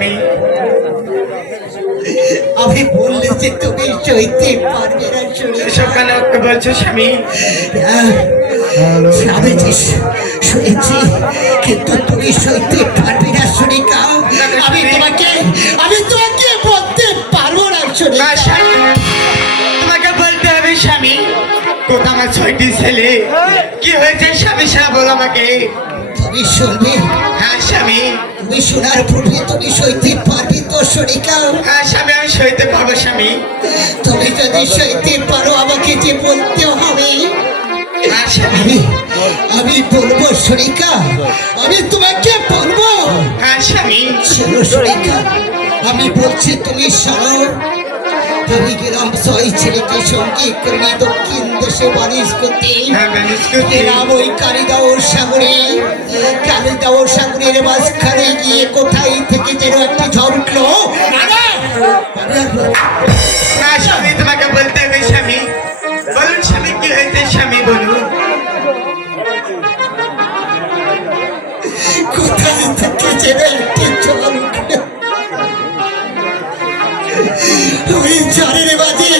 স্বামী আমি বললে যে তুমি সইতে পারবে না এসব কেন বলছো স্বামী আমি? যে শুনেছি কিন্তু তুমি সইতে পারবে না শুনিকা আমি তোমাকে আমি তোমাকে বলতে পারব না স্বামী, তোমাকে বলতে হবে স্বামী কোথা আমার ছয়টি ছেলে? কি হয়েছে স্বামী সাহ বল আমাকে। তুমি শুনবে? স্বামী। তুমি শোনার পূর্বে তুমি সইতে পারবে তো শুনিকা হ্যাঁ স্বামী আমি সইতে পারব স্বামী। তুমি যদি সইতে পারো আমাকে যে বলতে হবে। হ্যাঁ আমি আমি বলব সরিকা আমি তোমাকে বলব। হ্যাঁ স্বামী। শোনো আমি বলছি তুমি আমি গেলাম ছয় ছেলেকে সঙ্গে করে দক্ষিণ দেশে বানিশ করতে? গেলাম ওই সাগরে? কালিদাওর সাগরের মাঝখানে গিয়ে কোথায় থেকে যেন একটা ঝড় উঠল? না, না, না স্বামী তোমাকে বলতে হবে স্বামী। বলুন স্বামী কি হয়েছে স্বামী বলুন। কোথায় থেকে যেন একটি ঝড় উঠল? ওই ঝড়ের মাঝে